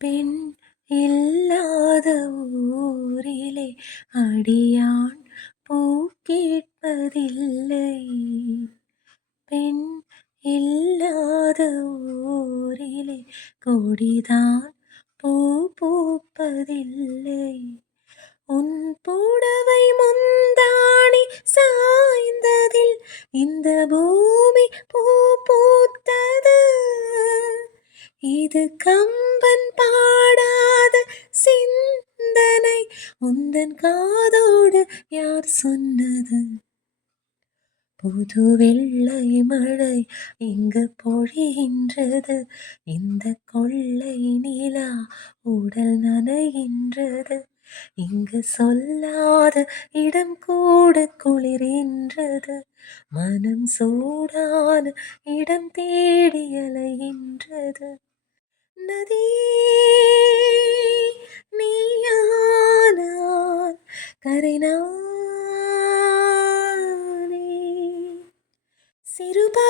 பெண் இல்லாத ஊரிலே அடியான் பூ கேட்பதில்லை. பெண் இல்லாத ஊரிலே கொடிதான் பூ பூப்பதில்லை. உன் புடவை முந்தாணி சாய்ந்ததில் இந்த பூமி பூ பூத்தது. இது கம்பன் பாடாத சிந்தனை, உந்தன் காதோடு யார் சொன்னது? புது வெள்ளை மழை இங்கு பொழிகின்றது. இந்த கொள்ளை நிலா உடல் நனைகின்றது. இங்கு சொல்லாத இடம் கூட குளிர்கின்றது. மனம் சூடான இடம் தேடி அலைகின்றது. நதியே நீயானால் கரை நானே. சிறுபா